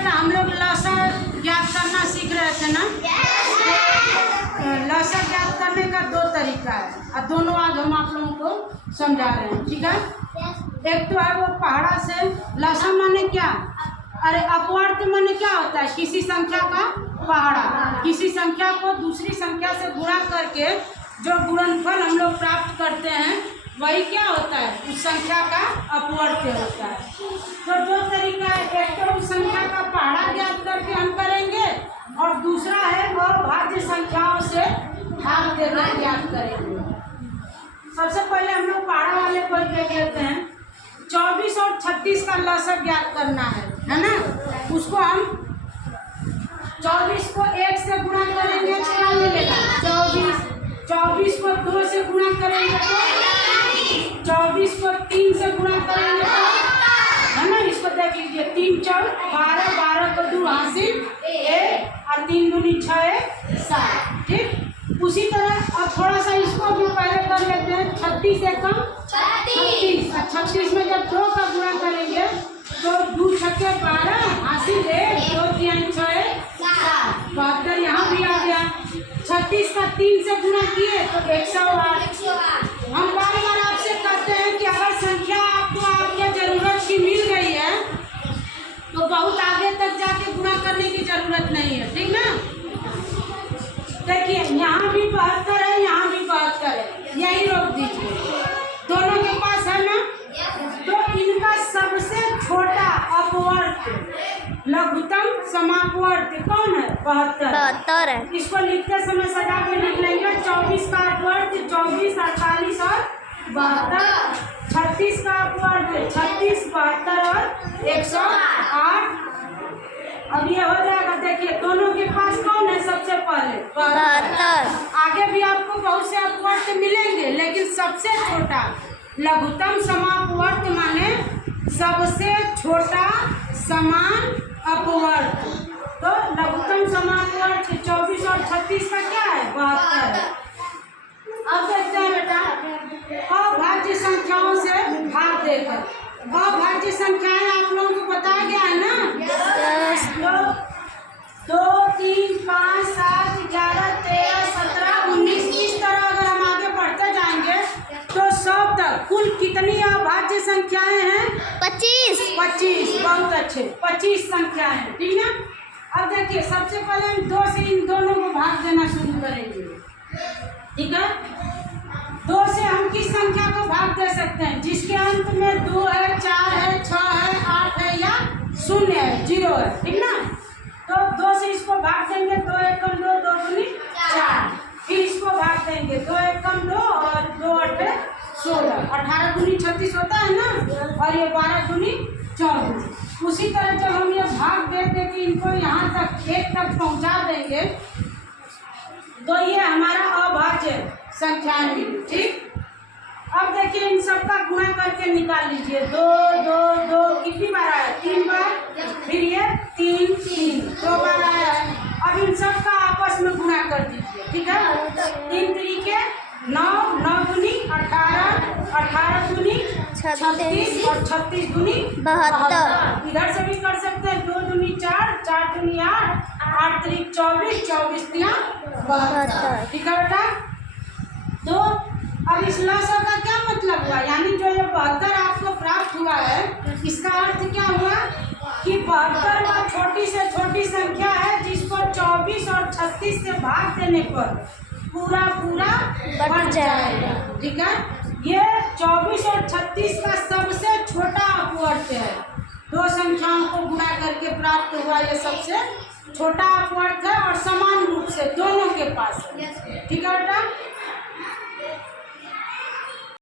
बेटा हम लोग लसर ज्ञात करना सीख रहे थे ना। लसर ज्ञात करने का दो तरीका है और दोनों आज हम आप लोगों को समझा रहे हैं, ठीक है। एक तो है वो पहाड़ा से लसर माने क्या, अरे अपवर्त माने क्या होता है, किसी संख्या का पहाड़ा। किसी संख्या को दूसरी संख्या से गुणा करके जो गुणनफल हम लोग प्राप्त करते हैं वही क्या होता है, उस संख्या का अपवर्त होता है। तो दो तरीका है, एक तो उस संख्या का पहाड़ा ज्ञात करके हम करेंगे और दूसरा है अभाज्य संख्याओं से भाग देकर ज्ञात करेंगे। सबसे पहले हम लोग पहाड़ा वाले को देख लेते हैं। 24 और 36 का लसर ज्ञात करना है ना। उसको हम 24 को 1 से गुणा करेंगे तो क्या मिलेगा 24 को 2 से गुणा करेंगे तो 24 को 3 से गुणा करेंगे तो है ना। इसको देख लीजिए 3 4 12, 12 को 2 हासिल 1 और 3 दूनी 6 7, ठीक। उसी तरह अब थोड़ा सा इसको भी पहले कर लेते हैं। 36 से कम 36, 36 में जब 2 का गुणा करेंगे तो 2 छक्के 12 हासिल 1 2 3 6 7, 72 यहाँ भी आ गया। 36 का 3 से गुणा किए तो 108। हम बार बार आपसे कहते हैं कि अगर संख्या आपको आपके जरूरत की मिल गई है तो बहुत आगे तक जाके गुणा करने की जरूरत नहीं है, ठीक ना। देखिए यहाँ भी 72 है, यहाँ भी 72 है, यही रोक दीजिए। दोनों के पास है ना, तो इनका सबसे छोटा अपवर्त लघुत्तम समापवर्त कौन है, 72 है। इसको लिखते समय सजा के लिख लेंगे। 24 का अपवर्त 24, 48 और 72। 36 का अपवर्त 36, 72 और 108। अब ये हो जाएगा। देखिए दोनों के पास कौन है सबसे पहले 72। आगे भी आपको बहुत से अपवर्त मिलेंगे लेकिन सबसे छोटा लघुत्तम समापवर्त माने सबसे छोटा समान अपवर्त। तो लघुत्तम समापवर्त 24 और 36 का क्या है 72। अब देखते हैं बेटा अभाज्य संख्याओं से भाग देकर। अभाज्य संख्याएं आप लोगों को बताया गया है ना। 2 3 5 7 11 13 17 19 इस तरह अगर हम आगे बढ़ते जाएंगे तो 100 तक कुल कितनी अभाज्य संख्याएं हैं 25। बहुत अच्छे 25 संख्याएं हैं, ठीक ना। अब देखिए सबसे पहले हम 2 से इन दोनों को भाग देना शुरू करेंगे, ठीक है। 2 से हम किस संख्या को भाग दे सकते हैं जिसके अंत में 2 है 4 है 6 है 8 है या 0 है 0 है, ठीक ना। तो 2 से इसको भाग देंगे 2 1 कम 2 2 दूनी 4। फिर इसको भाग देंगे 2 1 कम 2 और 2 8 16, 18 दूनी 36 होता है ना। और ये 12 दूनी 24। उसी तरह जब हम ये भाग दे दे के इनको यहाँ तक 1 तक पहुँचा देंगे तो ये हमारा अभाज्य संख्याएं मिली, ठीक। अब देखिए इन सबका गुणा करके निकाल लीजिए। 2 2 2 कितनी बार आया 3 बार, फिर ये 3 3 2 बार आया है। अब इन सबका आपस में गुणा कर दीजिए, ठीक है। 3 तरीके 9 9 दूनी 18 18 दूनी 36 और 36 दूनी 72। इधर से भी कर सकते हैं 2 दूनी 4 4 दूनी 8 8 तरीक 24 24 तिया 72, ठीक है बेटा। तो अब इस लसर का क्या मतलब हुआ, यानी जो ये 72 आपको प्राप्त हुआ है इसका अर्थ क्या हुआ कि 72 वह छोटी से छोटी संख्या है जिसको 24 और 36 से भाग देने पर पूरा बढ़ जाएगा, ठीक है। ये 24 और 36 का सबसे छोटा अपवर्त है। 2 संख्याओं को गुणा करके प्राप्त हुआ ये सबसे छोटा अपवर्त है और समान रूप से दोनों के पास है, ठीक है।